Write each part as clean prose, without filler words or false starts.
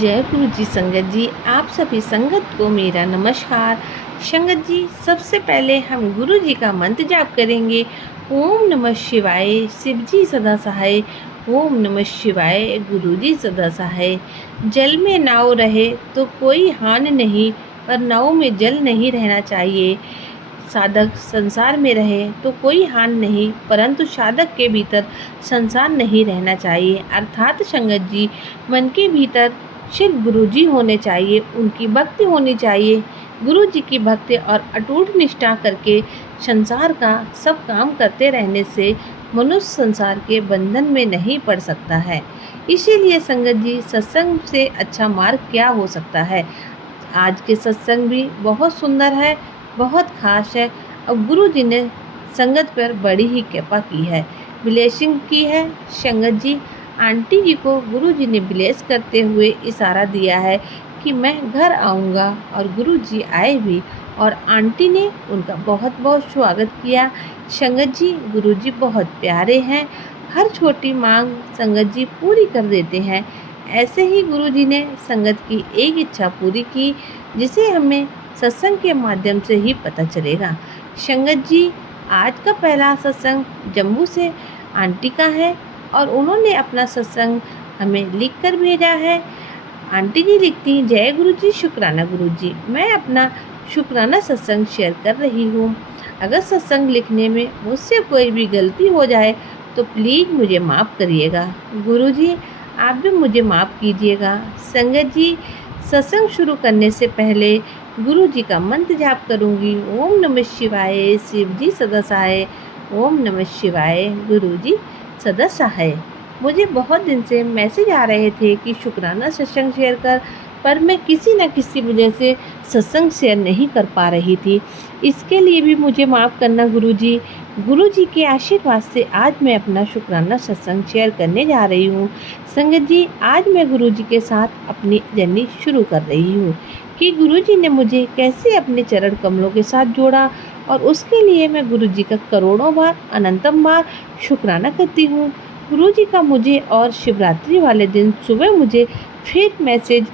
जय गुरु जी। संगत जी, आप सभी संगत को मेरा नमस्कार। संगत जी, सबसे पहले हम गुरु जी का मंत्र जाप करेंगे। ओम नमः शिवाय, शिव जी सदा सहाय। ओम नमः शिवाय, गुरु जी सदा सहाय। जल में नाव रहे तो कोई हानि नहीं, पर नाव में जल नहीं रहना चाहिए। साधक संसार में रहे तो कोई हानि नहीं, परंतु साधक के भीतर संसार नहीं रहना चाहिए। अर्थात संगत जी, मन के भीतर सिर्फ गुरु जी होने चाहिए, उनकी भक्ति होनी चाहिए। गुरु जी की भक्ति और अटूट निष्ठा करके संसार का सब काम करते रहने से मनुष्य संसार के बंधन में नहीं पड़ सकता है। इसीलिए संगत जी, सत्संग से अच्छा मार्ग क्या हो सकता है। आज के सत्संग भी बहुत सुंदर है, बहुत खास है और गुरु जी ने संगत पर बड़ी ही कृपा की है, ब्लेसिंग की है। संगत जी, आंटी जी को गुरु जी ने ब्लेस करते हुए इशारा दिया है कि मैं घर आऊँगा, और गुरु जी आए भी और आंटी ने उनका बहुत बहुत स्वागत किया। संगत जी, गुरु जी बहुत प्यारे हैं, हर छोटी मांग संगत जी पूरी कर देते हैं। ऐसे ही गुरु जी ने संगत की एक इच्छा पूरी की, जिसे हमें सत्संग के माध्यम से ही पता चलेगा। संगत जी, आज का पहला सत्संग जम्मू से आंटी का है और उन्होंने अपना सत्संग हमें लिख कर भेजा है। आंटी जी लिखती हैं, जय गुरु जी, शुक्राना गुरु जी। मैं अपना शुक्राना सत्संग शेयर कर रही हूँ। अगर सत्संग लिखने में मुझसे कोई भी गलती हो जाए तो प्लीज़ मुझे माफ़ करिएगा। गुरु जी, आप भी मुझे माफ़ कीजिएगा। संगत जी, सत्संग शुरू करने से पहले गुरु जी का मंत्र जाप करूँगी। ओम नमः शिवाय, शिव जी सदा सहाय। ओम नमः शिवाय, गुरु जी सदा सहाय। मुझे बहुत दिन से मैसेज आ रहे थे कि शुक्राना सत्संग शेयर कर, पर मैं किसी न किसी वजह से सत्संग शेयर नहीं कर पा रही थी। इसके लिए भी मुझे माफ़ करना गुरु जी। गुरु जी के आशीर्वाद से आज मैं अपना शुक्राना सत्संग शेयर करने जा रही हूँ। संगत जी, आज मैं गुरु जी के साथ अपनी जर्नी शुरू कर रही हूँ कि गुरु जी ने मुझे कैसे अपने चरण कमलों के साथ जोड़ा, और उसके लिए मैं गुरु जी का करोड़ों बार, अनंतम बार शुक्राना करती हूँ। गुरु जी का मुझे और शिवरात्रि वाले दिन सुबह मुझे फिर मैसेज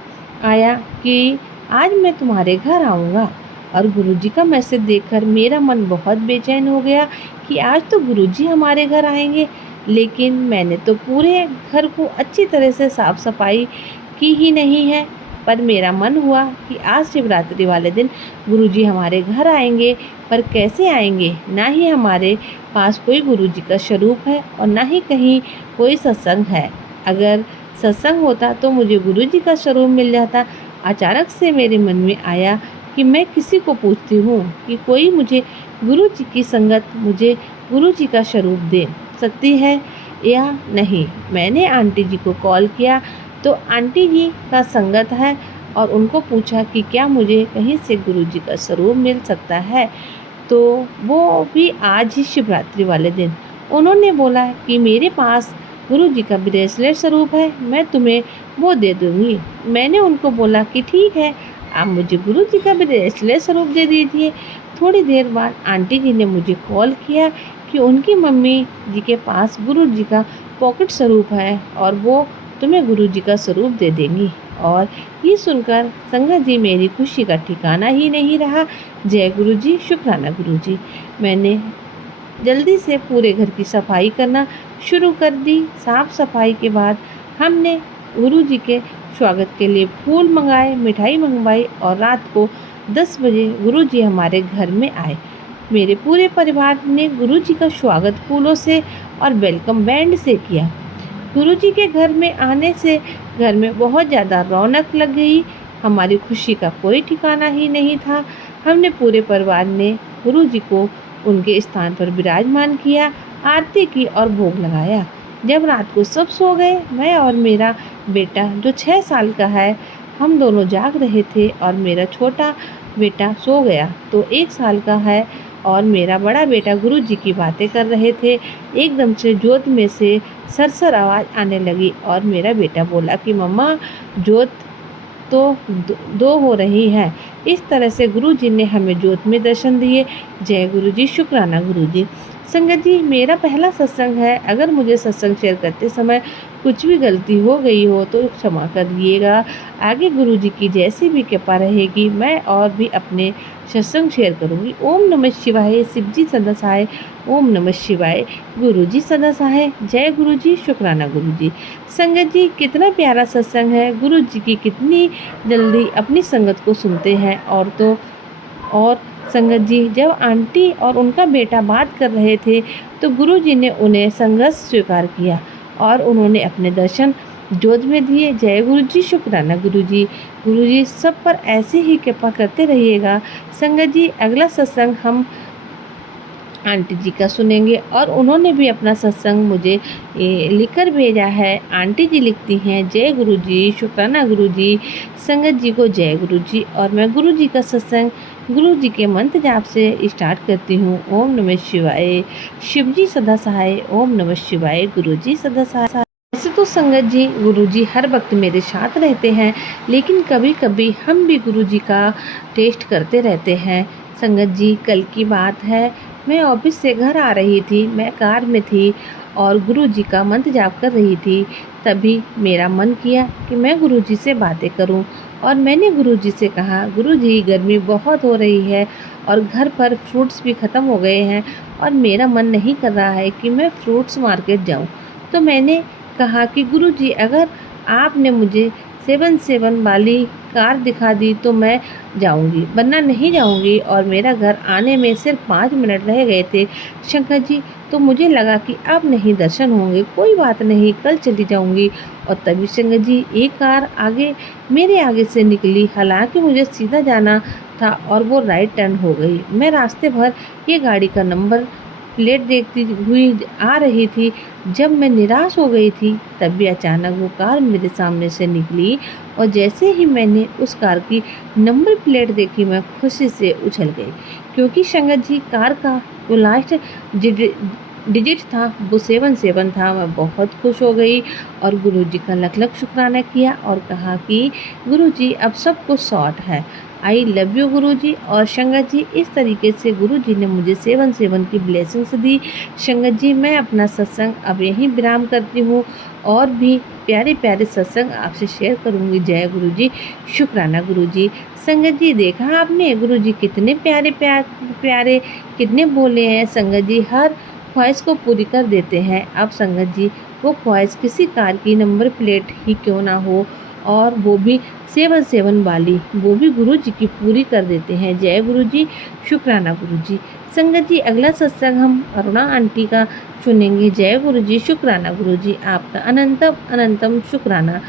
आया कि आज मैं तुम्हारे घर आऊँगा, और गुरुजी का मैसेज देखकर मेरा मन बहुत बेचैन हो गया कि आज तो गुरुजी हमारे घर आएंगे। लेकिन मैंने तो पूरे घर को अच्छी तरह से साफ सफाई की ही नहीं है। पर मेरा मन हुआ कि आज शिवरात्रि वाले दिन गुरुजी हमारे घर आएंगे, पर कैसे आएंगे। ना ही हमारे पास कोई गुरुजी का स्वरूप है और ना ही कहीं कोई सत्संग है। अगर सत्संग होता तो मुझे गुरुजी का स्वरूप मिल जाता। अचानक से मेरे मन में आया कि मैं किसी को पूछती हूँ कि कोई मुझे गुरु जी की संगत, मुझे गुरु जी का स्वरूप दे सकती है या नहीं। मैंने आंटी जी को कॉल किया तो आंटी जी का संगत है, और उनको पूछा कि क्या मुझे कहीं से गुरु जी का स्वरूप मिल सकता है, तो वो भी आज ही शिवरात्रि वाले दिन। उन्होंने बोला कि मेरे पास गुरु जी का ब्रेसलेट स्वरूप है, मैं तुम्हें वो दे दूँगी। मैंने उनको बोला कि ठीक है, आप मुझे गुरु जी का ब्रेसलेट स्वरूप दे दीजिए। थोड़ी देर बाद आंटी जी ने मुझे कॉल किया कि उनकी मम्मी जी के पास गुरु जी का पॉकेट स्वरूप है और वो तुम्हें गुरु जी का स्वरूप दे देंगी। और ये सुनकर संगत जी, मेरी खुशी का ठिकाना ही नहीं रहा। जय गुरु जी, शुक्राना गुरु जी। मैंने जल्दी से पूरे घर की सफाई करना शुरू कर दी। साफ सफाई के बाद हमने गुरु जी के स्वागत के लिए फूल मंगाए, मिठाई मंगवाई, और रात को 10 बजे गुरु जी हमारे घर में आए। मेरे पूरे परिवार ने गुरु जी का स्वागत फूलों से और वेलकम बैंड से किया। गुरु जी के घर में आने से घर में बहुत ज़्यादा रौनक लग गई। हमारी खुशी का कोई ठिकाना ही नहीं था। हमने पूरे परिवार ने गुरु जी को उनके स्थान पर विराजमान किया, आरती की और भोग लगाया। जब रात को सब सो गए, मैं और मेरा बेटा जो 6 साल का है, हम दोनों जाग रहे थे, और मेरा छोटा बेटा सो गया तो 1 साल का है, और मेरा बड़ा बेटा गुरु जी की बातें कर रहे थे। एकदम से जोत में से सरसर आवाज़ आने लगी और मेरा बेटा बोला कि मम्मा, जोत तो दो हो रही है, इस तरह से गुरु जी ने हमें ज्योत में दर्शन दिए। जय गुरु जी, शुक्राना गुरु जी। संगत जी, मेरा पहला सत्संग है। अगर मुझे सत्संग शेयर करते समय कुछ भी गलती हो गई हो तो क्षमा करिएगा। आगे गुरु जी की जैसी भी कृपा रहेगी मैं और भी अपने सत्संग शेयर करूँगी। ओम नमः शिवाय, शिव जी सदा सहाय। ओम नमः शिवाय, गुरु जी सदा सहाय। जय गुरु जी, शुक्राना गुरु जी। संगत जी, कितना प्यारा सत्संग है। गुरु जी की कितनी जल्दी अपनी संगत को सुनते हैं। और संगत जी, जब आंटी और उनका बेटा बात कर रहे थे तो गुरु जी ने उन्हें संघर्ष स्वीकार किया और उन्होंने अपने दर्शन जोत में दिए। जय गुरु जी, शुक्राना गुरु जी। गुरु जी सब पर ऐसे ही कृपा करते रहिएगा। संगत जी, अगला सत्संग हम आंटी जी का सुनेंगे और उन्होंने भी अपना सत्संग मुझे लिखकर भेजा है। आंटी जी लिखती हैं, जय गुरु जी, शुक्राना गुरु जी। संगत जी को जय गुरु जी। और मैं गुरु जी का सत्संग गुरु जी के मंत्र जाप से स्टार्ट करती हूँ। ओम नमः शिवाय, शिव जी सदा सहाय। ओम नमः शिवाय, गुरु जी सदा सहाय। वैसे तो संगत जी, गुरु जी हर वक्त मेरे साथ रहते हैं, लेकिन कभी कभी हम भी गुरु जी का टेस्ट करते रहते हैं। संगत जी, कल की बात है, मैं ऑफिस से घर आ रही थी। मैं कार में थी और गुरु जी का मंत्र जाप कर रही थी। तभी मेरा मन किया कि मैं गुरु जी से बातें करूं और मैंने गुरु जी से कहा, गुरु जी गर्मी बहुत हो रही है और घर पर फ्रूट्स भी ख़त्म हो गए हैं और मेरा मन नहीं कर रहा है कि मैं फ्रूट्स मार्केट जाऊं। तो मैंने कहा कि गुरु जी, अगर आपने मुझे 7-7 वाली कार दिखा दी तो मैं जाऊंगी, वरना नहीं जाऊंगी। और मेरा घर आने में सिर्फ 5 मिनट रह गए थे शंकर जी, तो मुझे लगा कि अब नहीं दर्शन होंगे, कोई बात नहीं, कल चली जाऊंगी। और तभी शंकर जी एक कार मेरे आगे से निकली। हालांकि मुझे सीधा जाना था और वो राइट टर्न हो गई। मैं रास्ते भर ये गाड़ी का नंबर प्लेट देखती हुई आ रही थी। जब मैं निराश हो गई थी तभी अचानक वो कार मेरे सामने से निकली और जैसे ही मैंने उस कार की नंबर प्लेट देखी मैं खुशी से उछल गई, क्योंकि शंकर जी कार का जो लास्ट डिजिट था वो 7-7 था। मैं बहुत खुश हो गई और गुरु जी का लख लख शुक्राना किया और कहा कि गुरु जी अब सब कुछ शॉर्ट है। आई लव यू गुरु जी। और शंकर जी, इस तरीके से गुरु जी ने मुझे 7-7 की ब्लेसिंग्स दी। शंकर जी, मैं अपना सत्संग अब यहीं विराम करती हूँ और भी प्यारे प्यारे सत्संग आपसे शेयर करूँगी। जय गुरु जी, शुक्राना गुरु जी। संगत जी, देखा आपने गुरु जी कितने प्यारे प्यारे कितने बोले हैं। संगत जी हर ख्वाहिश को पूरी कर देते हैं। अब संगत जी, वो ख्वाहिश किसी कार की नंबर प्लेट ही क्यों ना हो, और वो भी 7-7 वाली, वो भी गुरु जी की पूरी कर देते हैं। जय गुरु जी, शुक्राना गुरु जी। संगत जी, अगला सत्संग हम अरुणा आंटी का सुनेंगे। जय गुरु जी, शुक्राना गुरु जी। आपका अनंतम अनंतम शुक्राना।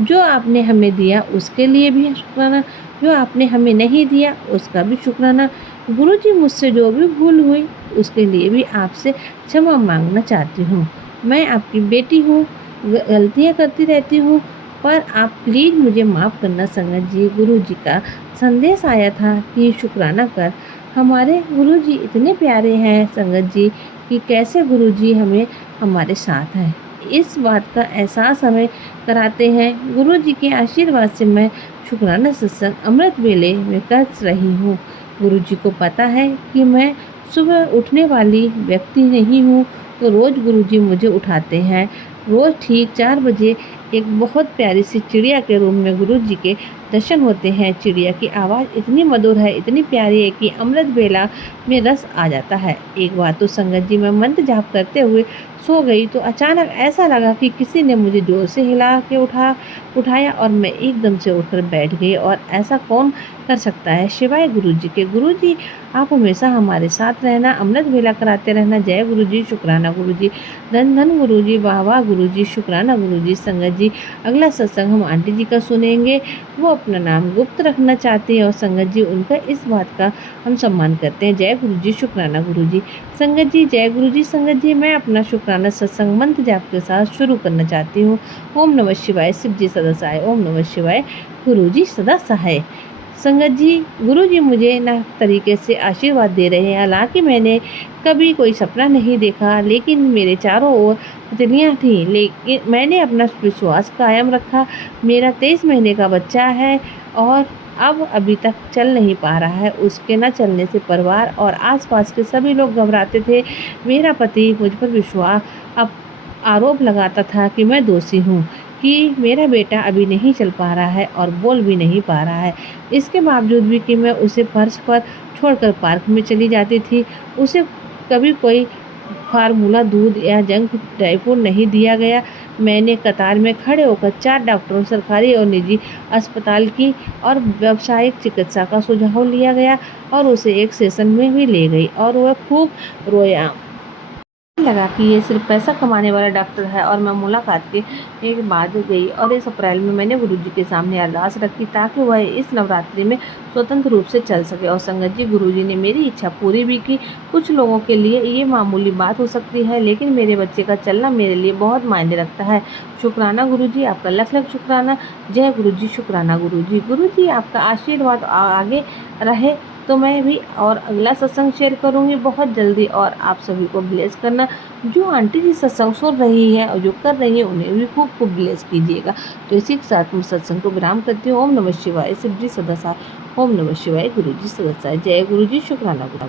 जो आपने हमें दिया उसके लिए भी शुक्राना, जो आपने हमें नहीं दिया उसका भी शुक्राना। गुरु जी, मुझसे जो भी भूल हुई उसके लिए भी आपसे क्षमा मांगना चाहती हूँ। मैं आपकी बेटी हूँ, गलतियाँ करती रहती हूँ, पर आप प्लीज़ मुझे माफ़ करना। संगत जी, गुरु जी का संदेश आया था कि शुक्राना कर। हमारे गुरु जी इतने प्यारे हैं संगत जी कि कैसे गुरु जी हमारे साथ हैं, इस बात का एहसास हमें कराते हैं। गुरु जी के आशीर्वाद से मैं शुक्राना सत्संग अमृत वेले में कर रही हूँ। गुरु जी को पता है कि मैं सुबह उठने वाली व्यक्ति नहीं हूँ, तो रोज़ गुरु जी मुझे उठाते हैं। रोज़ ठीक 4 बजे एक बहुत प्यारी सी चिड़िया के रूम में गुरु जी के दर्शन होते हैं। चिड़िया की आवाज़ इतनी मधुर है, इतनी प्यारी है कि अमृत बेला में रस आ जाता है। एक बार तो संगत जी, मैं मंत्र जाप करते हुए सो गई तो अचानक ऐसा लगा कि किसी ने मुझे जोर से हिला के उठाया और मैं एकदम से उठकर बैठ गई। और ऐसा कौन कर सकता है शिवाय गुरु जी के। गुरु जी, आप हमेशा हमारे साथ रहना, अमृत वेला कराते रहना। जय गुरु जी, शुक्राना गुरु जी। धन धन गुरु जी, वाह वाह गुरु जी, शुक्राना गुरु जी। संगत जी, अगला सत्संग हम आंटी जी का सुनेंगे। वो अपना नाम गुप्त रखना चाहते हैं और संगत जी उनका इस बात का हम सम्मान करते हैं। जय गुरु जी, शुक्राना गुरु जी। संगत जी, जय गुरु जी। संगत जी, मैं अपना शुक्राना सत्संग मंत्र जाप के साथ शुरू करना चाहती हूँ। ओम नमः शिवाय, शिव जी सदा सहाय। ओम नमः शिवाय, गुरु जी सदा सहाय। संगत जी, गुरु जी मुझे ना तरीके से आशीर्वाद दे रहे हैं। हालांकि मैंने कभी कोई सपना नहीं देखा, लेकिन मेरे चारों ओर तितलियाँ थीं, लेकिन मैंने अपना विश्वास कायम रखा। मेरा 23 महीने का बच्चा है और अब अभी तक चल नहीं पा रहा है। उसके न चलने से परिवार और आसपास के सभी लोग घबराते थे। मेरा पति मुझ पर विश्वास अप आरोप लगाता था कि मैं दोषी हूँ, कि मेरा बेटा अभी नहीं चल पा रहा है और बोल भी नहीं पा रहा है। इसके बावजूद भी कि मैं उसे फर्श पर छोड़कर पार्क में चली जाती थी, उसे कभी कोई फार्मूला दूध या जंक ड्राई फ्रूट नहीं दिया गया। मैंने कतार में खड़े होकर 4 डॉक्टरों, सरकारी और निजी अस्पताल की और व्यावसायिक चिकित्सा का सुझाव लिया गया और उसे एक सेशन में भी ले गई और वह खूब रोया। लगा कि ये सिर्फ पैसा कमाने वाला डॉक्टर है और मैं मुलाकात के बाद गई और इस अप्रैल में मैंने गुरुजी के सामने अरदास रखी ताकि वह इस नवरात्रि में स्वतंत्र रूप से चल सके। और संगत जी, गुरुजी ने मेरी इच्छा पूरी भी की। कुछ लोगों के लिए ये मामूली बात हो सकती है, लेकिन मेरे बच्चे का चलना मेरे लिए बहुत मायने रखता है। शुक्राना गुरुजी, आपका लख लख शुक्राना। जय गुरुजी, शुक्राना गुरुजी। गुरुजी, आपका आशीर्वाद आगे रहे तो मैं भी और अगला सत्संग शेयर करूँगी बहुत जल्दी और आप सभी को ब्लेस करना। जो आंटी जी सत्संग सुन रही है और जो कर रही है उन्हें भी खूब खूब ब्लेस कीजिएगा। तो इसी के साथ मैं सत्संग को विराम करती हूँ। ओम नमः शिवाय। शिव जी सदा साथ। ओम नमः शिवाय। गुरु जी सदा साथ। जय गुरु जी, शुक्राना गुरु।